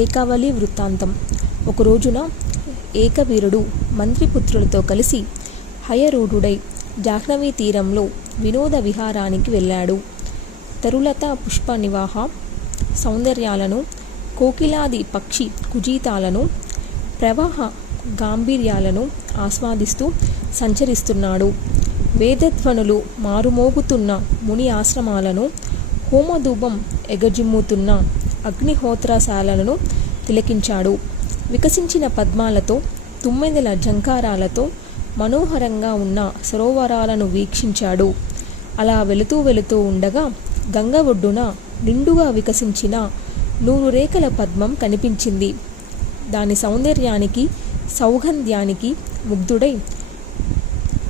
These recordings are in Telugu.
ఏకావళి వృత్తాంతం. ఒక రోజున ఏకవీరుడు మంత్రిపుత్రులతో కలిసి హయరూఢుడై జాహ్నవీ తీరంలో వినోద విహారానికి వెళ్ళాడు. తరులత పుష్ప నివాహ సౌందర్యాలను, కోకిలాది పక్షి కుజీతాలను, ప్రవాహ గాంభీర్యాలను ఆస్వాదిస్తూ సంచరిస్తున్నాడు. వేదధ్వనులు మారుమోగుతున్న ముని ఆశ్రమాలను, హోమధూపం ఎగజిమ్ముతున్న అగ్నిహోత్రశాలలను తిలకించాడు. వికసించిన పద్మాలతో, తుమ్మెదల జంకారాలతో మనోహరంగా ఉన్న సరోవరాలను వీక్షించాడు. అలా వెళుతూ ఉండగా గంగ ఒడ్డున నిండుగా వికసించిన 100 రేఖల పద్మం కనిపించింది. దాని సౌందర్యానికి, సౌగంధ్యానికి ముగ్ధుడై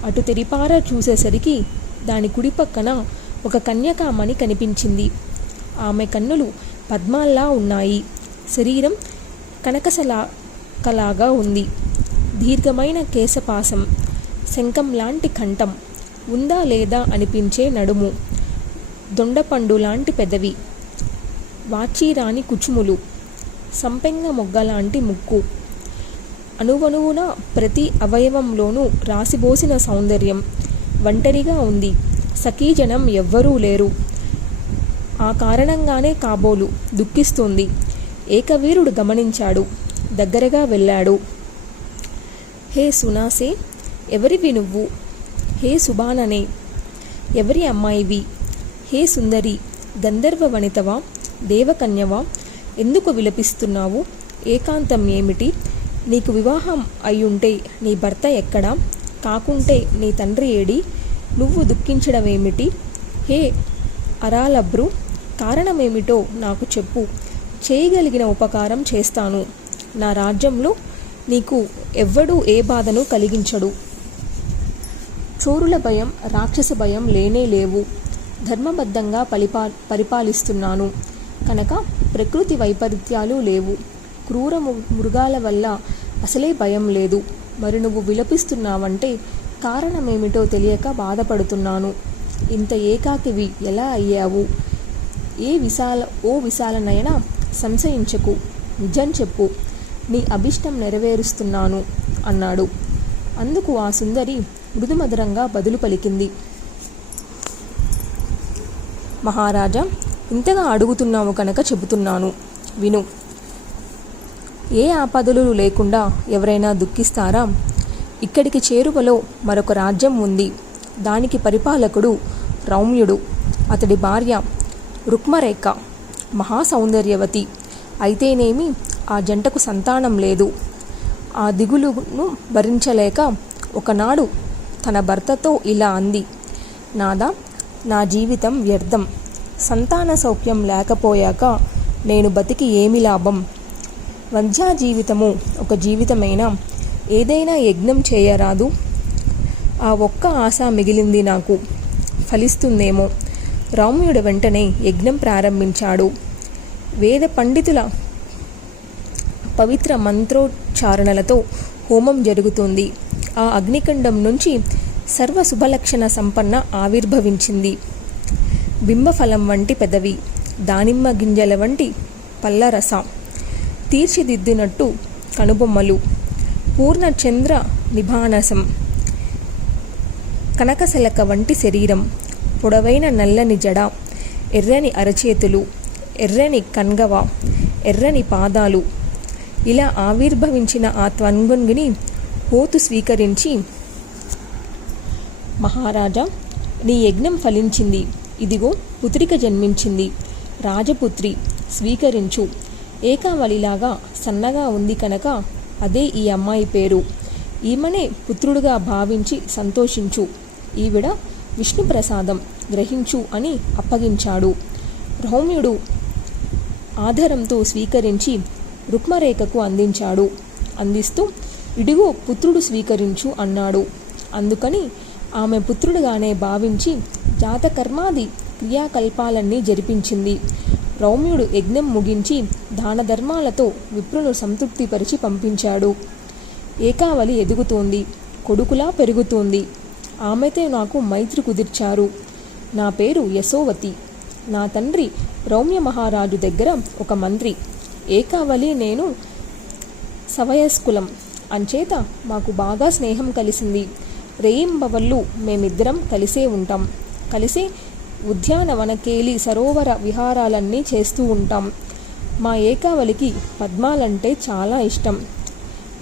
అటు తెరిపార చూసేసరికి దాని కుడి పక్కన ఒక కన్యకామణి కనిపించింది. ఆమె కన్నులు పద్మాల్లా ఉన్నాయి. శరీరం కనకసలాగా ఉంది. దీర్ఘమైన కేశపాసం, శంఖం లాంటి కంఠం, ఉందా లేదా అనిపించే నడుము, దొండపండు లాంటి పెదవి, వాచీరాని కుచుములు, సంపెంగ మొగ్గలాంటి ముక్కు, అణువణువున ప్రతి అవయవంలోనూ రాసిబోసిన సౌందర్యం. ఒంటరిగా ఉంది. సఖీజనం ఎవ్వరూ లేరు. ఆ కారణంగానే కాబోలు దుఃఖిస్తుంది. ఏకవీరుడు గమనించాడు. దగ్గరగా వెళ్ళాడు. హే సునాసే, ఎవరివి నువ్వు? హే సుబాననే, ఎవరి అమ్మాయివి? హే సుందరి, గంధర్వ వనితవా, దేవకన్యవా, ఎందుకు విలపిస్తున్నావు? ఏకాంతం ఏమిటి? నీకు వివాహం అయ్యుంటే నీ భర్త ఎక్కడా? కాకుంటే నీ తండ్రి ఏడి? నువ్వు దుఃఖించడమేమిటి? హే అరాలబ్రు, కారణమేమిటో నాకు చెప్పు. చేయగలిగిన ఉపకారం చేస్తాను. నా రాజ్యంలో నీకు ఎవ్వడూ ఏ బాధను కలిగించడు. చోరుల భయం, రాక్షస భయం లేనే లేవు. ధర్మబద్ధంగా పరిపాలిస్తున్నాను కనుక ప్రకృతి వైపరీత్యాలు లేవు. క్రూర మృగాల వల్ల అసలే భయం లేదు. మరి నువ్వు విలపిస్తున్నావంటే కారణమేమిటో తెలియక బాధపడుతున్నాను. ఇంత ఏకాకివి ఎలా అయ్యావు? ఓ విశాలనయన, సంశయించకు, నిజం చెప్పు. నీ అభిష్టం నెరవేరుస్తున్నాను అన్నాడు. అందుకు ఆ సుందరి మృదుమధురంగా బదులు పలికింది. మహారాజా, ఇంతగా అడుగుతున్నావు కనుక చెబుతున్నాను, విను. ఏ ఆపదలు లేకుండా ఎవరైనా దుఃఖిస్తారా? ఇక్కడికి చేరువలో మరొక రాజ్యం ఉంది. దానికి పరిపాలకుడు రౌమ్యుడు. అతడి భార్య రుక్మరేఖ మహాసౌందర్యవతి. అయితేనేమి ఆ జంటకు సంతానం లేదు. ఆ దిగులును భరించలేక ఒకనాడు తన భర్తతో ఇలా అంది. నాదా, నా జీవితం వ్యర్థం. సంతాన సౌఖ్యం లేకపోయాక నేను బతికి ఏమి లాభం? వంధ్యా జీవితము ఒక జీవితమైనా ఏదైనా యజ్ఞం చేయరాదు? ఆ ఒక్క ఆశ మిగిలింది నాకు. ఫలిస్తుందేమో. రౌమ్యుడు వెంటనే యజ్ఞం ప్రారంభించాడు. వేద పండితుల పవిత్ర మంత్రోచ్చారణలతో హోమం జరుగుతుంది. ఆ అగ్నికుండం నుంచి సర్వ శుభలక్షణ సంపన్న ఆవిర్భవించింది. బింబఫలం వంటి పెదవి, దానిమ్మ గింజల వంటి పల్లరస, తీర్చిదిద్దినట్టు కనుబొమ్మలు, పూర్ణచంద్ర నిభానసం, కనకశలక వంటి శరీరం, పొడవైన నల్లని జడ, ఎర్రని అరచేతులు, ఎర్రని కన్గవ, ఎర్రని పాదాలు. ఇలా ఆవిర్భవించిన ఆ త్వన్గుని హోతు స్వీకరించి, మహారాజా, నీ యజ్ఞం ఫలించింది. ఇదిగో పుత్రిక జన్మించింది. రాజపుత్రి, స్వీకరించు. ఏకావళిలాగా సన్నగా ఉంది కనుక అదే ఈ అమ్మాయి పేరు. ఈమెనే పుత్రుడుగా భావించి సంతోషించు. ఈవిడ విష్ణుప్రసాదం, గ్రహించు అని అప్పగించాడు. రౌమ్యుడు ఆదరంతో స్వీకరించి రుక్మరేఖకు అందించాడు. అందిస్తూ, ఇడిగో పుత్రుడు స్వీకరించు అన్నాడు. అందుకని ఆమె పుత్రుడుగానే భావించి జాతకర్మాది క్రియాకల్పాలన్నీ జరిపించింది. రౌమ్యుడు యజ్ఞం ముగించి దాన ధర్మాలతో విప్రును సంతృప్తిపరిచి పంపించాడు. ఏకావళి ఎదుగుతోంది, కొడుకులా పెరుగుతోంది. ఆమెతో నాకు మైత్రి కుదిర్చారు. నా పేరు యశోవతి. నా తండ్రి రౌమ్య మహారాజు దగ్గర ఒక మంత్రి. ఏకావలి నేను సవయస్కులం అంచేత మాకు బాగా స్నేహం కలిసింది. రేయింబవళ్ళు మేమిద్దరం కలిసే ఉంటాం. కలిసే ఉద్యానవన కేలి సరోవర విహారాలన్నీ చేస్తూ ఉంటాం. మా ఏకావలికి పద్మాలంటే చాలా ఇష్టం.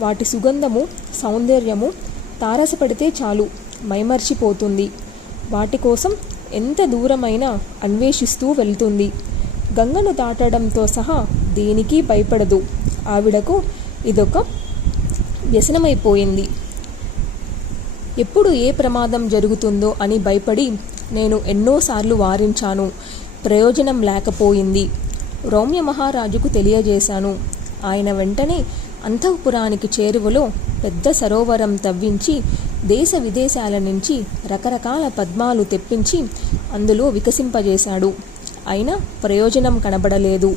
వాటి సుగంధము, సౌందర్యము తారసపడితే చాలు మైమర్చిపోతుంది. వాటి కోసం ఎంత దూరమైనా అన్వేషిస్తూ వెళ్తుంది. గంగను దాటడంతో సహా దేనికి భయపడదు. ఆవిడకు ఇదొక వ్యసనమైపోయింది. ఎప్పుడు ఏ ప్రమాదం జరుగుతుందో అని భయపడి నేను ఎన్నోసార్లు వారించాను. ప్రయోజనం లేకపోయింది. రౌమ్య మహారాజుకు తెలియజేశాను. ఆయన వెంటనే అంతఃపురానికి చేరువలో పెద్ద సరోవరం తవ్వించి దేశ విదేశాల నుంచి రకరకాల పద్మాలు తెప్పించి అందులో వికసింపజేశాడు. అయినా ప్రయోజనం కనబడలేదు.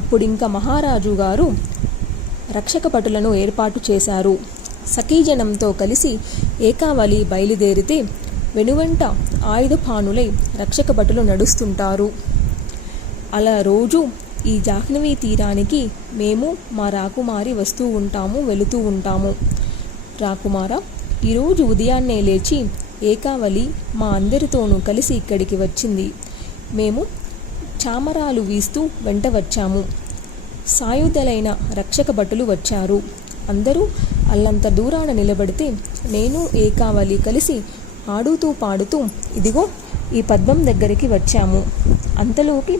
అప్పుడింక మహారాజు గారు రక్షక భటులను ఏర్పాటు చేశారు. సఖీజనంతో కలిసి ఏకావలి బయలుదేరితే వెనువెంట ఆయుధపానులై రక్షక భటులు నడుస్తుంటారు. అలా రోజు ఈ జాహ్నవీ తీరానికి మేము మా రాకుమారి వస్తూ ఉంటాము, వెళుతూ ఉంటాము. రాకుమార, ఈరోజు ఉదయాన్నే లేచి ఏకావలి మా అందరితోనూ కలిసి ఇక్కడికి వచ్చింది. మేము చామరాలు వీస్తూ వెంట వచ్చాము. సాయుధులైన రక్షక భటులు వచ్చారు. అందరూ అల్లంత దూరాన నిలబడితే నేను ఏకావలి కలిసి ఆడుతూ పాడుతూ ఇదిగో ఈ పద్మం దగ్గరికి వచ్చాము. అంతలోకి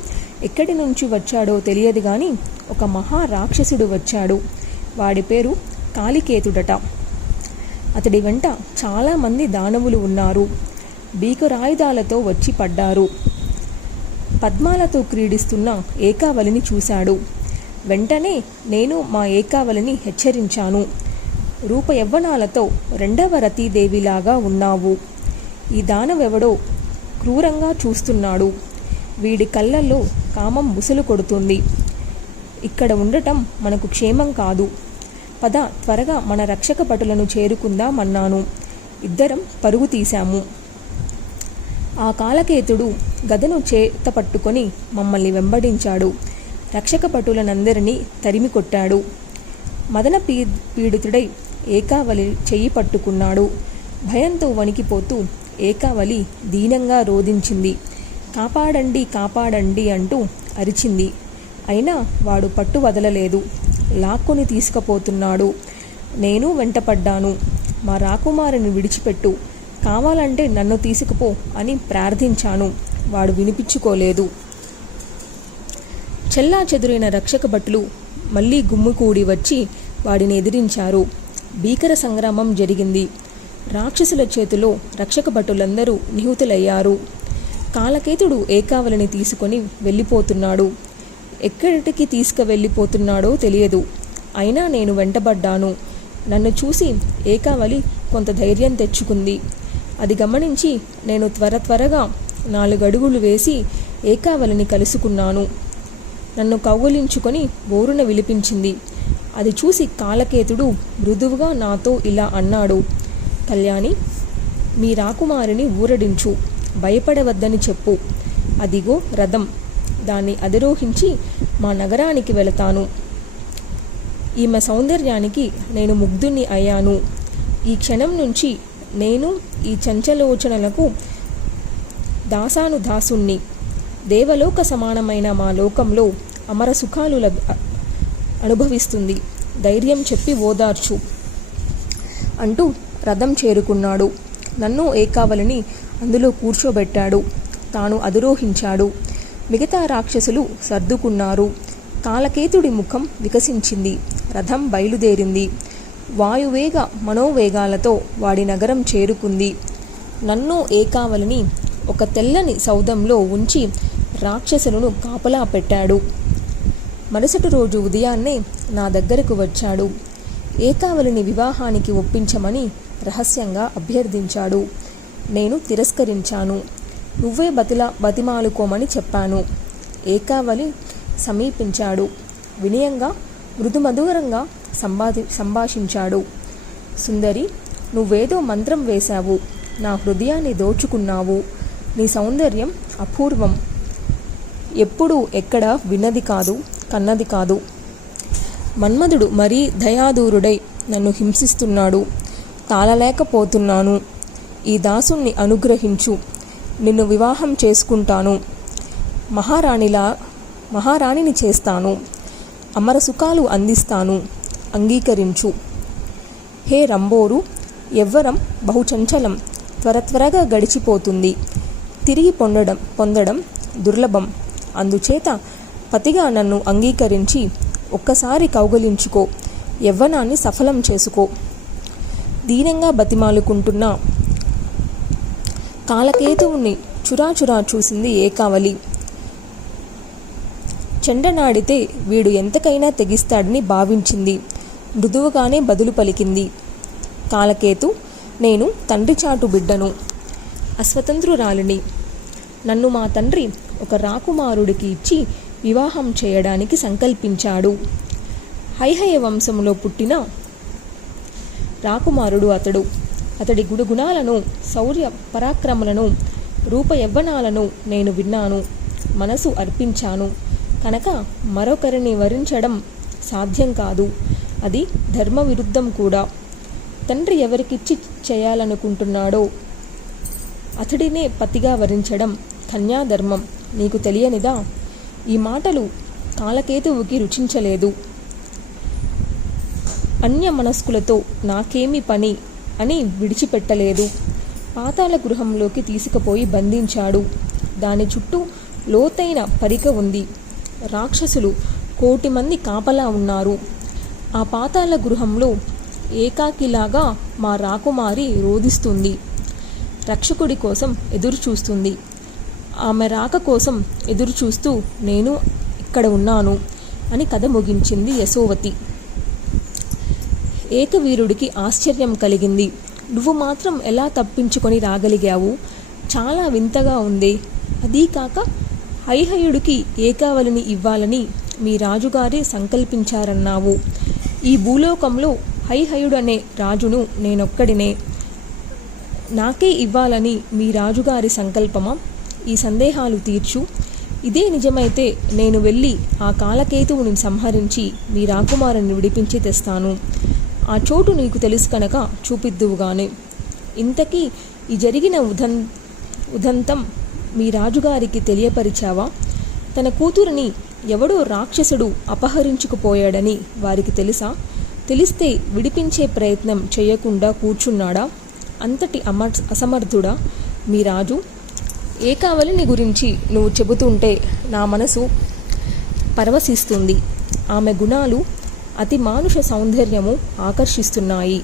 ఎక్కడి నుంచి వచ్చాడో తెలియదు కానీ ఒక మహారాక్షసుడు వచ్చాడు. వాడి పేరు కాళికేతుడట. అతడి వెంట చాలామంది దానవులు ఉన్నారు. భీకరాయుధాలతో వచ్చి పడ్డారు. పద్మాలతో క్రీడిస్తున్న ఏకావలిని చూశాడు. వెంటనే నేను మా ఏకావలిని హెచ్చరించాను. రూపయవ్వనాలతో రెండవ రతీదేవిలాగా ఉన్నావు. ఈ దానవెవడో క్రూరంగా చూస్తున్నాడు. వీడి కళ్ళల్లో కామం ముసులు కొడుతుంది. ఇక్కడ ఉండటం మనకు క్షేమం కాదు. పద, త్వరగా మన రక్షక భటులను చేరుకుందామన్నాను. ఇద్దరం పరుగు తీశాము. ఆ కాలకేతుడు గదను చేత పట్టుకొని మమ్మల్ని వెంబడించాడు. రక్షక భటులనందరినీ తరిమి కొట్టాడు. మదన పీడితుడై ఏకావలి చెయ్యి పట్టుకున్నాడు. భయంతో వణికిపోతూ ఏకావలి దీనంగా రోదించింది. కాపాడండి, కాపాడండి అంటూ అరిచింది. అయినా వాడు పట్టు వదలలేదు. లాక్కొని తీసుకుపోతున్నాడు. నేను వెంటపడ్డాను. మా రాకుమారుని విడిచిపెట్టు, కావాలంటే నన్ను తీసుకుపో అని ప్రార్థించాను. వాడు వినిపించుకోలేదు. చెల్లా చెదురైన రక్షక భటులు మళ్ళీ గుమ్ముకూడి వచ్చి వాడిని ఎదిరించారు. భీకర సంగ్రామం జరిగింది. రాక్షసుల చేతిలో రక్షక భటులందరూ నిహతులయ్యారు. కాలకేతుడు ఏకావలిని తీసుకొని వెళ్ళిపోతున్నాడు. ఎక్కడికి తీసుకువెళ్ళిపోతున్నాడో తెలియదు. అయినా నేను వెంటబడ్డాను. నన్ను చూసి ఏకావలి కొంత ధైర్యం తెచ్చుకుంది. అది గమనించి నేను త్వరగా 4 అడుగులు వేసి ఏకావలిని కలుసుకున్నాను. నన్ను కౌగిలించుకొని బోరున విలిపించింది. అది చూసి కాలకేతుడు మృదువుగా నాతో ఇలా అన్నాడు. కళ్యాణి, మీ రాకుమారిని ఊరడించు, భయపడవద్దని చెప్పు. అదిగో రథం, దాన్ని అధిరోహించి మా నగరానికి వెళతాను. ఈమె సౌందర్యానికి నేను ముగ్ధుని అయ్యాను. ఈ క్షణం నుంచి నేను ఈ చంచలోచనలకు దాసుణ్ణి. దేవలోక సమానమైన మా లోకంలో అమర సుఖాలు అనుభవిస్తుంది. ధైర్యం చెప్పి ఓదార్చు అంటూ రథం చేరుకున్నాడు. నన్ను ఏకావలిని అందులో కూర్చోబెట్టాడు. తాను అధిరోహించాడు. మిగతా రాక్షసులు సర్దుకున్నారు. కాలకేతుడి ముఖం వికసించింది. రథం బయలుదేరింది. వాయువేగ మనోవేగాలతో వాడి నగరం చేరుకుంది. నన్ను ఏకావలిని ఒక తెల్లని సౌధంలో ఉంచి రాక్షసులను కాపలా పెట్టాడు. మరుసటి రోజు ఉదయాన్నే నా దగ్గరకు వచ్చాడు. ఏకావలిని వివాహానికి ఒప్పించమని రహస్యంగా అభ్యర్థించాడు. నేను తిరస్కరించాను. నువ్వే బతిమాలుకోమని చెప్పాను. ఏకావలి సమీపించాడు. వినయంగా మృదుమధురంగా సంభాషించాడు. సుందరి, నువ్వేదో మంత్రం వేశావు. నా హృదయాన్ని దోచుకున్నావు. నీ సౌందర్యం అపూర్వం. ఎప్పుడూ ఎక్కడా విన్నది కాదు. కన్నది కాదు. మన్మధుడు మరీ దయాదూరుడై నన్ను హింసిస్తున్నాడు. తాళలేకపోతున్నాను. ఈ దాసుణ్ణి అనుగ్రహించు. నిన్ను వివాహం చేసుకుంటాను. మహారాణిని చేస్తాను. అమర సుఖాలు అందిస్తాను. అంగీకరించు. హే రంబోరు, యవ్వరం బహుచంచలం, త్వరగా గడిచిపోతుంది. తిరిగి పొందడం దుర్లభం. అందుచేత పతిగా నన్ను అంగీకరించి ఒక్కసారి కౌగలించుకో. యవ్వనాన్ని సఫలం చేసుకో. దీనంగా బతిమాలుకుంటున్న కాలకేతువుని చురాచురా చూసింది ఏకావలి. చెండనాడితే వీడు ఎంతకైనా తెగిస్తాడని భావించింది. మృదువుగానే బదులు పలికింది. కాలకేతు, నేను తండ్రి చాటు బిడ్డను, అస్వతంత్రురాలిని. నన్ను మా తండ్రి ఒక రాకుమారుడికి ఇచ్చి వివాహం చేయడానికి సంకల్పించాడు. హైహయ వంశంలో పుట్టిన రాకుమారుడు అతడు. అతడి గుణగుణాలను, శౌర్య పరాక్రమలను, రూప యవ్వనాలను నేను విన్నాను, మనసు అర్పించాను. కనుక మరొకరిని వరించడం సాధ్యం కాదు. అది ధర్మ విరుద్ధం కూడా. తండ్రి ఎవరికిచ్చి చేయాలనుకుంటున్నాడో అతడినే పతిగా వరించడం కన్యాధర్మం. నీకు తెలియనిదా? ఈ మాటలు కాలకేతువుకి రుచించలేదు. అన్య మనస్కులతో నాకేమి పని అని విడిచిపెట్టలేదు. పాతాళ గృహంలోకి తీసుకుపోయి బంధించాడు. దాని చుట్టూ లోతైన పరిక ఉంది. రాక్షసులు 1,000,000 మంది కాపలా ఉన్నారు. ఆ పాతాళ గృహంలో ఏకాకిలాగా మా రాకుమారి రోదిస్తుంది. రక్షకుడి కోసం ఎదురుచూస్తుంది. ఆమె రాక కోసం ఎదురుచూస్తూ నేను ఇక్కడ ఉన్నాను అని కథ ముగించింది యశోవతి. ఏకవీరుడికి ఆశ్చర్యం కలిగింది. నువ్వు మాత్రం ఎలా తప్పించుకొని రాగలిగావు? చాలా వింతగా ఉంది. అదీ కాక హైహయుడికి ఏకావలిని ఇవ్వాలని మీ రాజుగారి సంకల్పించారన్నావు. ఈ భూలోకంలో హైహయుడు అనే రాజును నేనొక్కడినే. నాకే ఇవ్వాలని మీ రాజుగారి సంకల్పమా? ఈ సందేహాలు తీర్చు. ఇదే నిజమైతే నేను వెళ్ళి ఆ కాలకేతువుని సంహరించి మీ రాకుమారుని విడిపించి తెస్తాను. ఆ చోటు నీకు తెలుసు కనుక చూపిద్దువుగానే. ఇంతకీ ఈ జరిగిన ఉదంతం మీ రాజుగారికి తెలియపరిచావా? తన కూతురిని ఎవడో రాక్షసుడు అపహరించుకుపోయాడని వారికి తెలుసా? తెలిస్తే విడిపించే ప్రయత్నం చేయకుండా కూర్చున్నాడా? అంతటి అసమర్థుడా మీ రాజు? ఏకావలిని గురించి నువ్వు చెబుతుంటే నా మనసు పరవశిస్తుంది. ఆమె గుణాలు, అతి మానుష సౌందర్యము ఆకర్షిస్తున్నాయి.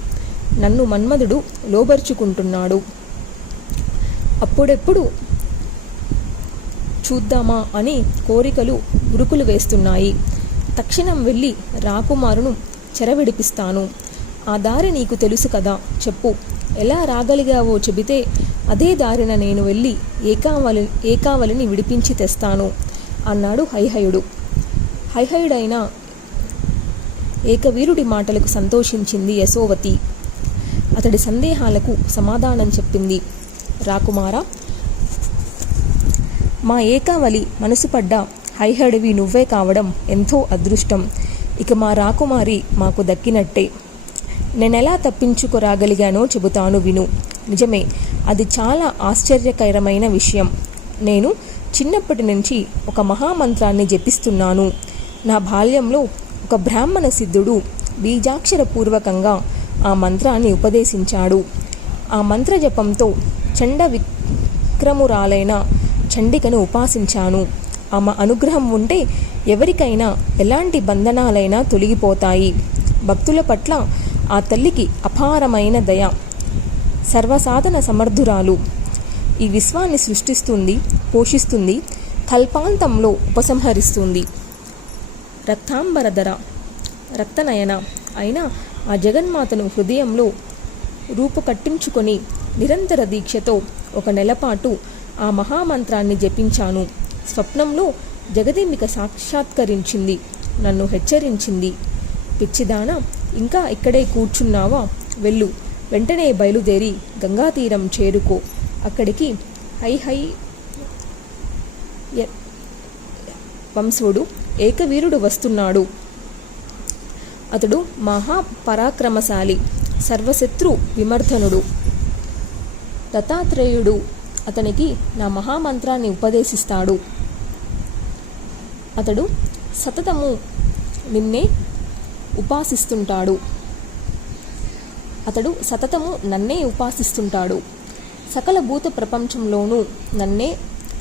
నన్ను మన్మధుడు లోబర్చుకుంటున్నాడు. అప్పుడెప్పుడు చూద్దామా అని కోరికలు ఉరుకులు వేస్తున్నాయి. తక్షణం వెళ్ళి రాకుమారును చెరవిడిపిస్తాను. ఆ దారి నీకు తెలుసు కదా, చెప్పు. ఎలా రాగలిగావో చెబితే అదే దారిన నేను వెళ్ళి ఏకావలిని విడిపించి తెస్తాను అన్నాడు హైహయుడు. హైహయుడైన ఏకవీరుడి మాటలకు సంతోషించింది యశోవతి. అతడి సందేహాలకు సమాధానం చెప్పింది. రాకుమారా, మా ఏకావలి మనసు పడ్డ హైహయుడివి నువ్వే కావడం ఎంతో అదృష్టం. ఇక మా రాకుమారి మాకు దక్కినట్టే. నేనెలా తప్పించుకురాగలిగానో చెబుతాను విను. నిజమే, అది చాలా ఆశ్చర్యకరమైన విషయం. నేను చిన్నప్పటి నుంచి ఒక మహామంత్రాన్ని జపిస్తున్నాను. నా బాల్యంలో ఒక బ్రాహ్మణ సిద్ధుడు బీజాక్షరపూర్వకంగా ఆ మంత్రాన్ని ఉపదేశించాడు. ఆ మంత్ర జపంతో చండ విక్రమురాలైన చండికను ఉపాసించాను. ఆమె అనుగ్రహం ఉంటే ఎవరికైనా ఎలాంటి బంధనాలైనా తొలగిపోతాయి. భక్తుల పట్ల ఆ తల్లికి అపారమైన దయ. సర్వసాధన సమర్థురాలు. ఈ విశ్వాన్ని సృష్టిస్తుంది, పోషిస్తుంది, కల్పాంతంలో ఉపసంహరిస్తుంది. రక్తాంబరధర, రక్తనయన అయిన ఆ జగన్మాతను హృదయంలో రూపుకట్టించుకొని నిరంతర దీక్షతో 1 నెలపాటు ఆ మహామంత్రాన్ని జపించాను. స్వప్నంలో జగదేంబిక సాక్షాత్కరించింది. నన్ను హెచ్చరించింది. పిచ్చిదానా, ఇంకా ఇక్కడే కూర్చున్నావా? వెళ్ళు, వెంటనే బయలుదేరి గంగాతీరం చేరుకో. అక్కడికి హైహై వంశుడు ఏకవీరుడు వస్తున్నాడు. అతడు మహాపరాక్రమశాలి, సర్వశత్రు విమర్ధనుడు. దత్తాత్రేయుడు అతనికి నా మహామంత్రాన్ని ఉపదేశిస్తాడు. అతడు సతతము నిన్నే ఉపాసిస్తుంటాడు. నన్నే ఉపాసిస్తుంటాడు. సకల భూత ప్రపంచంలోనూ నన్నే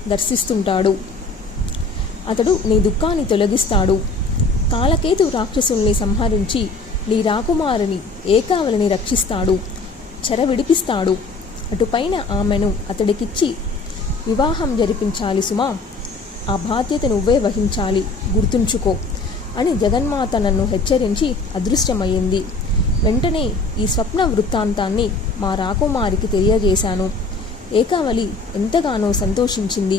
దర్శిస్తుంటాడు. అతడు నీ దుఃఖాన్ని తొలగిస్తాడు. కాలకేతు రాక్షసుల్ని సంహరించి నీ రాకుమారుని ఏకావలిని రక్షిస్తాడు, చెర విడిపిస్తాడు. అటుపైన ఆమెను అతడికిచ్చి వివాహం జరిపించాలి సుమా. ఆ బాధ్యత నువ్వే వహించాలి, గుర్తుంచుకో అని జగన్మాత నన్ను హెచ్చరించి అదృశ్యమయ్యింది. వెంటనే ఈ స్వప్న వృత్తాంతాన్ని మా రాకుమారికి తెలియజేశాను. ఏకావలి ఎంతగానో సంతోషించింది.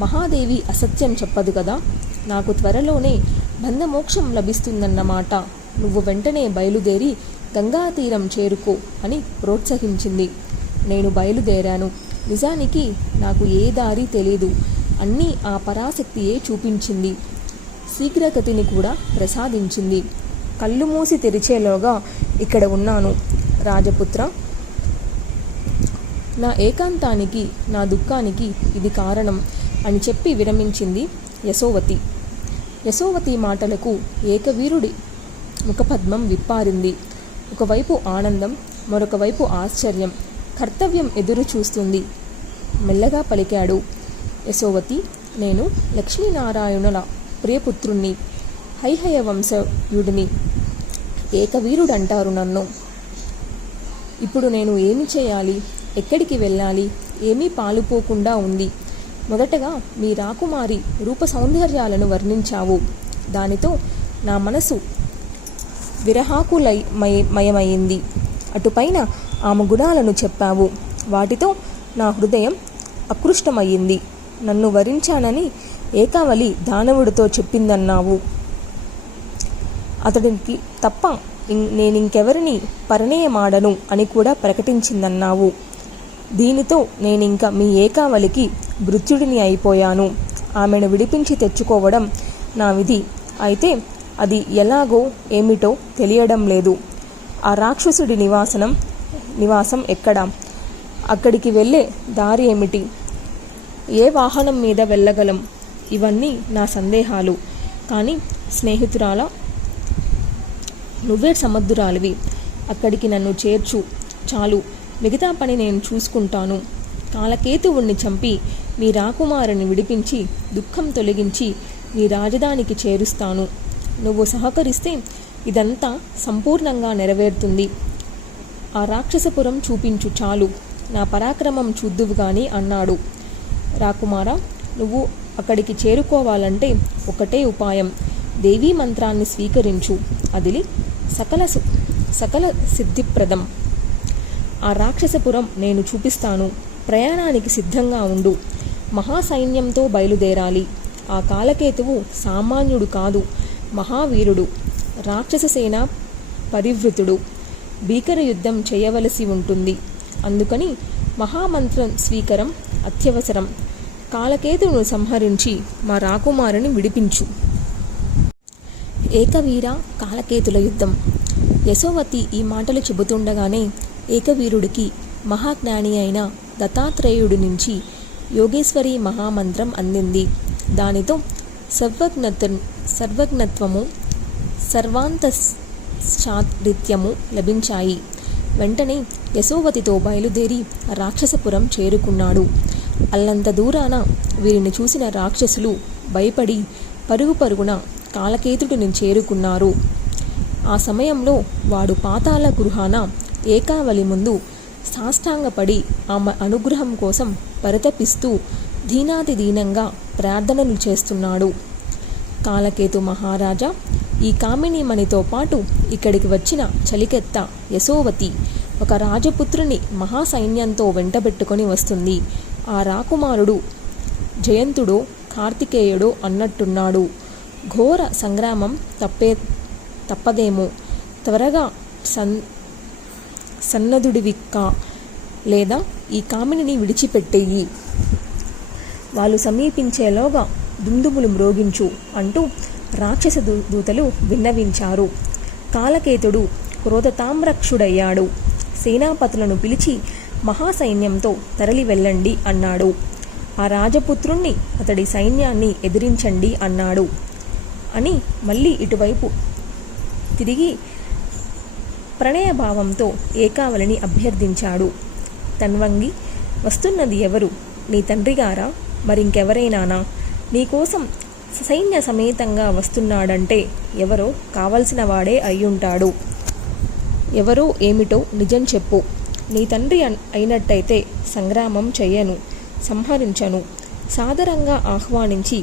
మహాదేవి అసత్యం చెప్పదు కదా, నాకు త్వరలోనే బంధమోక్షం లభిస్తుందన్నమాట. నువ్వు వెంటనే బయలుదేరి గంగా తీరం చేరుకో అని ప్రోత్సహించింది. నేను బయలుదేరాను. నిజానికి నాకు ఏ దారి తెలీదు. అన్నీ ఆ పరాశక్తియే చూపించింది. శీఘ్రగతిని కూడా ప్రసాదించింది. కళ్ళు మూసి తెరిచేలోగా ఇక్కడ ఉన్నాను రాజపుత్ర. నా ఏకాంతానికి, నా దుఃఖానికి ఇది కారణం అని చెప్పి విరమించింది యశోవతి. యశోవతి మాటలకు ఏకవీరుడి ముఖపద్మం విప్పారింది. ఒకవైపు ఆనందం, మరొక వైపు ఆశ్చర్యం. కర్తవ్యం ఎదురు చూస్తుంది. మెల్లగా పలికాడు. యశోవతి, నేను లక్ష్మీనారాయణుల ప్రియపుత్రుణ్ణి, హైహయ వంశయుడిని. ఏకవీరుడంటారు నన్ను. ఇప్పుడు నేను ఏమి చేయాలి? ఎక్కడికి వెళ్ళాలి? ఏమీ పాలుపోకుండా ఉంది. మొదటగా మీ రాకుమారి రూప సౌందర్యాలను వర్ణించావు. దానితో నా మనసు విరహాకులమయమైంది. అటుపైన ఆమె గుణాలను చెప్పావు. వాటితో నా హృదయం ఆకృష్టమయ్యింది. నన్ను వరించానని ఏకావలి దానవుడితో చెప్పిందన్నావు. అతడికి తప్ప నేనింకెవరిని పరిణయమాడను అని కూడా ప్రకటించిందన్నావు. దీనితో నేనింక మీ ఏకావలికి భృత్యుడిని అయిపోయాను. ఆమెను విడిపించి తెచ్చుకోవడం నా విధి. అయితే అది ఎలాగో ఏమిటో తెలియడం లేదు. ఆ రాక్షసుడి నివాసం ఎక్కడ? అక్కడికి వెళ్ళే దారి ఏమిటి? ఏ వాహనం మీద వెళ్ళగలం? ఇవన్నీ నా సందేహాలు. కానీ స్నేహితురాల, నువ్వే సమర్థురాలివి. అక్కడికి నన్ను చేర్చు చాలు. మిగతా పని నేను చూసుకుంటాను. కాలకేతువుణ్ణి చంపి మీ రాకుమారుని విడిపించి దుఃఖం తొలగించి మీ రాజధానికి చేరుస్తాను. నువ్వు సహకరిస్తే ఇదంతా సంపూర్ణంగా నెరవేరుతుంది. ఆ రాక్షసపురం చూపించు చాలు. నా పరాక్రమం చూద్దువు గాని అన్నాడు. రాకుమారా, నువ్వు అక్కడికి చేరుకోవాలంటే ఒకటే ఉపాయం. దేవీ మంత్రాన్ని స్వీకరించు. అదిలి సకల సిద్ధిప్రదం. ఆ రాక్షసపురం నేను చూపిస్తాను. ప్రయాణానికి సిద్ధంగా ఉండు. మహాసైన్యంతో బయలుదేరాలి. ఆ కాలకేతువు సామాన్యుడు కాదు, మహావీరుడు, రాక్షస సేన పరివృతుడు. భీకర యుద్ధం చేయవలసి ఉంటుంది. అందుకని మహామంత్రం స్వీకారం అత్యవసరం. కాలకేతువును సంహరించి మా రాకుమారుని విడిపించు. ఏకవీర కాలకేతుల యుద్ధం. యశోవతి ఈ మాటలు చెబుతుండగానే ఏకవీరుడికి మహాజ్ఞాని అయిన దత్తాత్రేయుడి నుంచి యోగేశ్వరి మహామంత్రం అందింది. దానితో సర్వజ్ఞత్వము, సర్వాంతశ్చారిత్యము లభించాయి. వెంటనే యశోవతితో బయలుదేరి రాక్షసపురం చేరుకున్నాడు. అల్లంత దూరాన వీరిని చూసిన రాక్షసులు భయపడి పరుగు పరుగున కాలకేతుడిని చేరుకున్నారు. ఆ సమయంలో వాడు పాతాళ గృహాన ఏకావలి ముందు సాష్టాంగపడి ఆమె అనుగ్రహం కోసం పరితపిస్తూ దీనాతి దీనంగా ప్రార్థనలు చేస్తున్నాడు. కాలకేతు మహారాజా, ఈ కామినీమణితో పాటు ఇక్కడికి వచ్చిన చలికెత్త యశోవతి ఒక రాజపుత్రుని మహాసైన్యంతో వెంటబెట్టుకొని వస్తుంది. ఆ రాకుమారుడు జయంతుడో కార్తికేయుడో అన్నట్టున్నాడు. ఘోర సంగ్రామం తప్పదేమో. త్వరగా సన్నదుడివిక్కా, లేదా ఈ కామినిని విడిచిపెట్టేయి. వాళ్ళు సమీపించేలోగా దుందుములు మ్రోగించు అంటూ రాక్షస దూతలు విన్నవించారు. కాలకేతుడు క్రోధతామ్రక్షుడయ్యాడు. సేనాపతులను పిలిచి మహాసైన్యంతో తరలి వెళ్ళండి అన్నాడు. ఆ రాజపుత్రుణ్ణి అతడి సైన్యాన్ని ఎదిరించండి అన్నాడు అని మళ్ళీ ఇటువైపు తిరిగి ప్రణయభావంతో ఏకావలిని అభ్యర్థించాడు. తన్వంగి, వస్తున్నది ఎవరు? నీ తండ్రిగారా? మరింకెవరైనానా? నీకోసం సైన్య సమేతంగా వస్తున్నాడంటే ఎవరో కావలసిన వాడే అయ్యుంటాడు. ఎవరో ఏమిటో నిజం చెప్పు. నీ తండ్రి అయినట్టయితే సంగ్రామం చెయ్యను, సంహరించను. సాదరంగా ఆహ్వానించి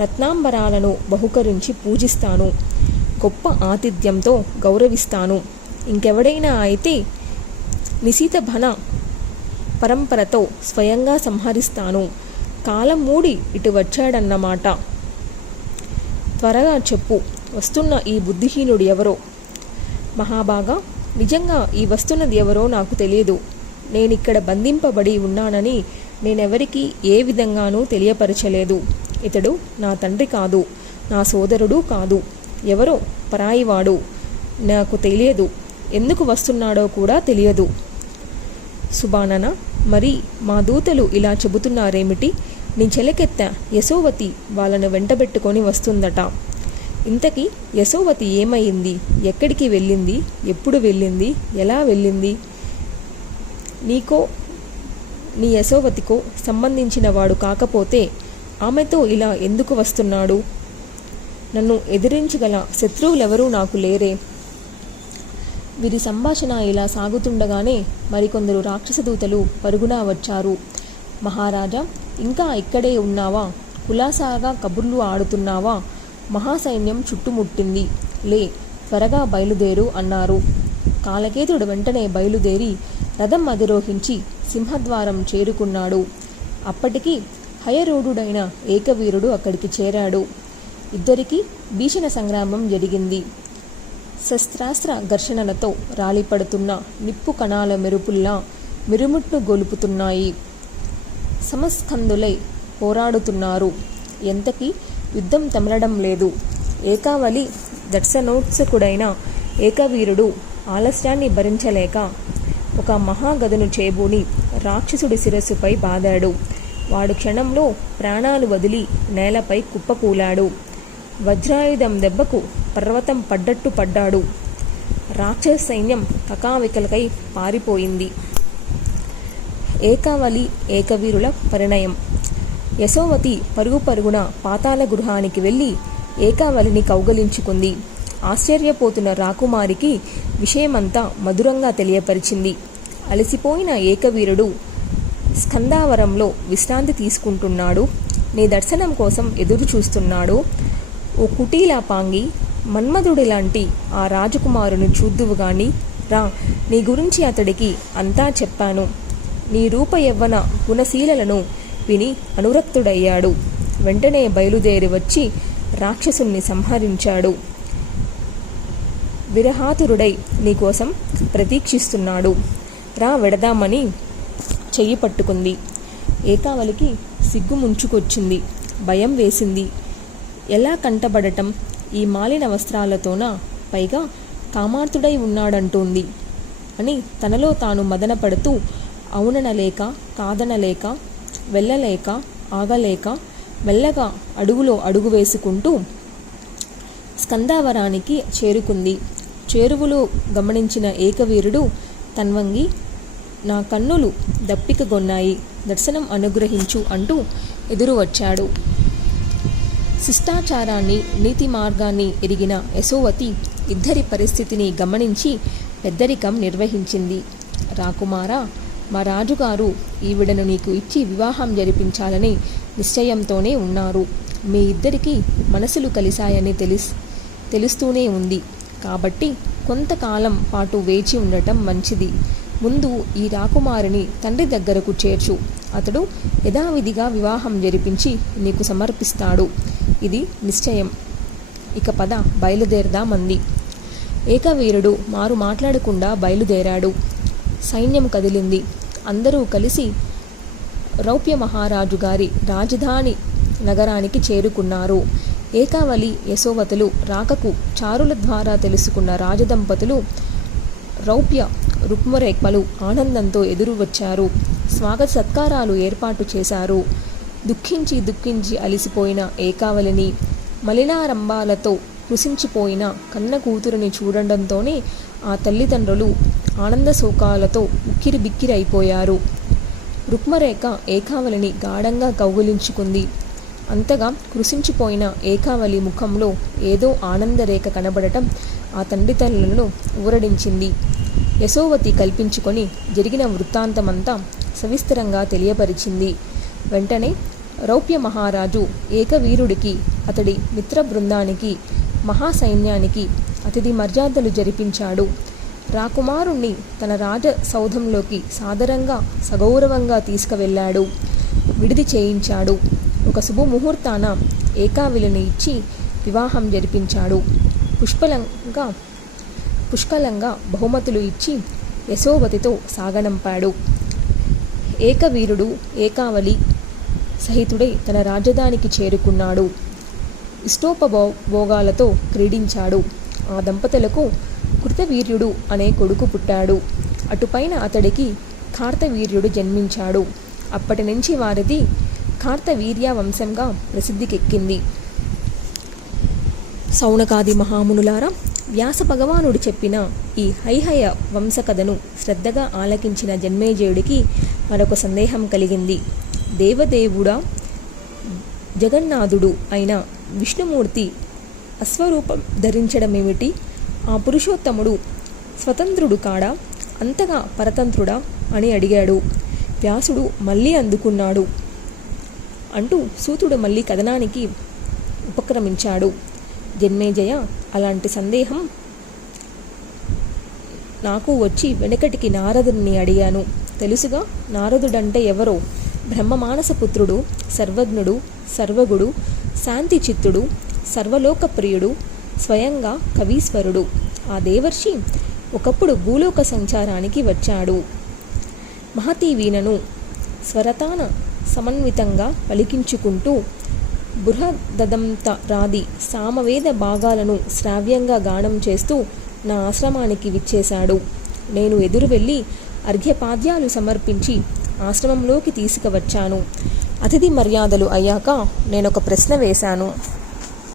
రత్నాంబరాలను బహుకరించి పూజిస్తాను. గొప్ప ఆతిథ్యంతో గౌరవిస్తాను. ఇంకెవడైనా అయితే నిశితభన పరంపరతో స్వయంగా సంహరిస్తాను. కాలం మూడి ఇటు వచ్చాడన్నమాట. త్వరగా చెప్పు, వస్తున్న ఈ బుద్ధిహీనుడు ఎవరో? మహాబాగా, నిజంగా ఈ వస్తున్నది ఎవరో నాకు తెలియదు. నేనిక్కడ బంధింపబడి ఉన్నానని నేనెవరికీ ఏ విధంగానూ తెలియపరచలేదు. ఇతడు నా తండ్రి కాదు, నా సోదరుడు కాదు. ఎవరో పరాయివాడు. నాకు తెలియదు. ఎందుకు వస్తున్నాడో కూడా తెలియదు. సుబానన, మరి మా దూతలు ఇలా చెబుతున్నారేమిటి? నీ చెలకెత్త యశోవతి వాళ్ళను వెంటబెట్టుకొని వస్తుందట. ఇంతకీ యశోవతి ఏమైంది? ఎక్కడికి వెళ్ళింది? ఎప్పుడు వెళ్ళింది? ఎలా వెళ్ళింది? నీకో నీ యశోవతికో సంబంధించిన వాడు కాకపోతే ఆమెతో ఇలా ఎందుకు వస్తున్నాడు? నన్ను ఎదిరించగల శత్రువులెవరూ నాకు లేరే. వీరి సంభాషణ ఇలా సాగుతుండగానే మరికొందరు రాక్షసదూతలు పరుగున వచ్చారు. మహారాజా, ఇంకా ఇక్కడే ఉన్నావా? కులాసాగా కబుర్లు ఆడుతున్నావా? మహాసైన్యం చుట్టుముట్టింది. లే, త్వరగా బయలుదేరు అన్నారు. కాలకేతుడు వెంటనే బయలుదేరి రథం అధిరోహించి సింహద్వారం చేరుకున్నాడు. అప్పటికి హయరూఢుడైన ఏకవీరుడు అక్కడికి చేరాడు. ఇద్దరికీ భీషణ సంగ్రామం జరిగింది. శస్త్రాస్త్ర ఘర్షణలతో రాలిపడుతున్న నిప్పు కణాల మెరుపుల్లా మిరుముట్ను గొలుపుతున్నాయి. సమస్కందులై పోరాడుతున్నారు. ఎంతకీ యుద్ధం తెమలడం లేదు. ఏకావలి దర్శనోత్సుకుడైన ఏకవీరుడు ఆలస్యాన్ని భరించలేక ఒక మహాగదను చేబూని రాక్షసుడి శిరస్సుపై బాదాడు. వాడు క్షణంలో ప్రాణాలు వదిలి నేలపై కుప్పకూలాడు. వజ్రాయుధం దెబ్బకు పర్వతం పడ్డట్టు పడ్డాడు. రాక్షస సైన్యం కకావికలకై పారిపోయింది. ఏకావలి ఏకవీరుల పరిణయం. యశోవతి పరుగు పరుగున పాతాళ గృహానికి వెళ్ళి ఏకావలిని కౌగలించుకుంది. ఆశ్చర్యపోతున్న రాకుమారికి విషయమంతా మధురంగా తెలియపరిచింది. అలసిపోయిన ఏకవీరుడు స్కందావరంలో విశ్రాంతి తీసుకుంటున్నాడు. నీ దర్శనం కోసం ఎదురు చూస్తున్నాడు. ఓ కుటీలాపాంగి, మన్మధుడిలాంటి ఆ రాజకుమారుని చూద్దువు గాని రా, నీ గురించి అతడికి అంతా చెప్పాను. నీ రూప యవ్వన గుణశీలలను విని అనురక్తుడయ్యాడు. వెంటనే బయలుదేరి వచ్చి రాక్షసుణ్ణి సంహరించాడు. విరహాతురుడై నీకోసం ప్రతీక్షిస్తున్నాడు. రా, వెడదామని చెయ్యి పట్టుకుంది. ఏకావలికి సిగ్గు ముంచుకొచ్చింది. భయం వేసింది. ఎలా కంటబడటం? ఈ మాలిన వస్త్రాలతోనా? పైగా కామార్తుడై ఉన్నాడంటోంది అని తనలో తాను మదనపడుతూ అవుననలేక, కాదనలేక, వెళ్ళలేక, ఆగలేక మెల్లగా అడుగులో అడుగు వేసుకుంటూ స్కందావరానికి చేరుకుంది. చేరువలో గమనించిన ఏకవీరుడు తన్వంగి, నా కన్నులు దప్పికగొన్నాయి, దర్శనం అనుగ్రహించు అంటూ ఎదురు వచ్చాడు. శిష్టాచారాన్ని, నీతి మార్గాన్ని ఎరిగిన యశోవతి ఇద్దరి పరిస్థితిని గమనించి పెద్దరికం నిర్వహించింది. రాకుమారా, మా రాజుగారు ఈవిడను నీకు ఇచ్చి వివాహం జరిపించాలని నిశ్చయంతోనే ఉన్నారు. మీ ఇద్దరికీ మనసులు కలిశాయని తెలుస్తూనే ఉంది. కాబట్టి కొంతకాలం పాటు వేచి ఉండటం మంచిది. ముందు ఈ రాకుమారిని తండ్రి దగ్గరకు చేర్చు. అతడు యథావిధిగా వివాహం జరిపించి నీకు సమర్పిస్తాడు. ఇది నిశ్చయం. ఇక పద, బయలుదేరదామంది. ఏకవీరుడు మారు మాట్లాడకుండా బయలుదేరాడు. సైన్యం కదిలింది. అందరూ కలిసి రౌప్య మహారాజు గారి రాజధాని నగరానికి చేరుకున్నారు. ఏకావళి యశోవతులు రాకకు చారుల ద్వారా తెలుసుకున్న రాజదంపతులు రౌప్య రుక్మరేఖలు ఆనందంతో ఎదురు వచ్చారు. స్వాగత సత్కారాలు ఏర్పాటు చేశారు. దుఃఖించి దుఃఖించి అలిసిపోయిన ఏకావళిని మలినారంభాలతో కృషించిపోయిన కన్న కూతురిని చూడడంతోనే ఆ తల్లిదండ్రులు ఆనంద శోకాలతో ఉక్కిరి బిక్కిరి అయిపోయారు. రుక్మరేఖ ఏకావళిని గాఢంగా కౌగిలించుకుంది. అంతగా కృషించిపోయిన ఏకావళి ముఖంలో ఏదో ఆనందరేఖ కనబడటం ఆ తండ్రితల్లులను ఊరడించింది. యశోవతి కల్పించుకొని జరిగిన వృత్తాంతమంతా సవిస్తరంగా తెలియపరిచింది. వెంటనే రౌప్య మహారాజు ఏకవీరుడికి, అతడి మిత్ర బృందానికి, మహాసైన్యానికి అతిథి మర్యాదలు జరిపించాడు. రాకుమారుణ్ణి తన రాజ సౌధంలోకి సాదరంగా సగౌరవంగా తీసుకువెళ్ళాడు. విడిది చేయించాడు. ఒక శుభముహూర్తాన ఏకావళిని ఇచ్చి వివాహం జరిపించాడు. పుష్కలంగా బహుమతులు ఇచ్చి యశోవతితో సాగనంపాడు. ఏకవీరుడు ఏకావళి సహితుడై తన రాజధానికి చేరుకున్నాడు. ఇష్టోపభోగాలతో క్రీడించాడు. ఆ దంపతులకు కృతవీర్యుడు అనే కొడుకు పుట్టాడు. అటుపైన అతడికి కార్తవీర్యుడు జన్మించాడు. అప్పటి నుంచి వారిది కార్తవీర్య వంశంగా ప్రసిద్ధికెక్కింది. సౌనకాది మహామునులారా, వ్యాస భగవానుడు చెప్పిన ఈ హైహయ వంశకథను శ్రద్ధగా ఆలకించిన జన్మేజయుడికి మరొక సందేహం కలిగింది. దేవదేవుడా, జగన్నాథుడు అయిన విష్ణుమూర్తి అశ్వరూపం ధరించడమేమిటి? ఆ పురుషోత్తముడు స్వతంత్రుడు కాడా, అంతగా పరతంత్రుడా అని అడిగాడు. వ్యాసుడు మళ్ళీ అందుకున్నాడు అంటూ సూతుడు మళ్ళీ కథనానికి ఉపక్రమించాడు. జన్మేజయ, అలాంటి సందేహం నాకు వచ్చి వెనకటికి నారదుడిని అడిగాను. తెలుసుగా, నారదుడంటే ఎవరో? బ్రహ్మమానసపుత్రుడు, సర్వజ్ఞుడు, సర్వగుడు, శాంతి చిత్తుడు, సర్వలోకప్రియుడు, స్వయంగా కవీశ్వరుడు. ఆ దేవర్షి ఒకప్పుడు భూలోక సంచారానికి వచ్చాడు. మహతీ వీణను స్వరతాన సమన్వితంగా పలికించుకుంటూ బృహదదంత రాది సామవేద భాగాలను శ్రావ్యంగా గానం చేస్తూ నా ఆశ్రమానికి విచ్చేశాడు. నేను ఎదురు వెళ్ళి అర్ఘ్యపాద్యాలు సమర్పించి ఆశ్రమంలోకి తీసుకువచ్చాను. అతిథి మర్యాదలు అయ్యాక నేనొక ప్రశ్న వేశాను.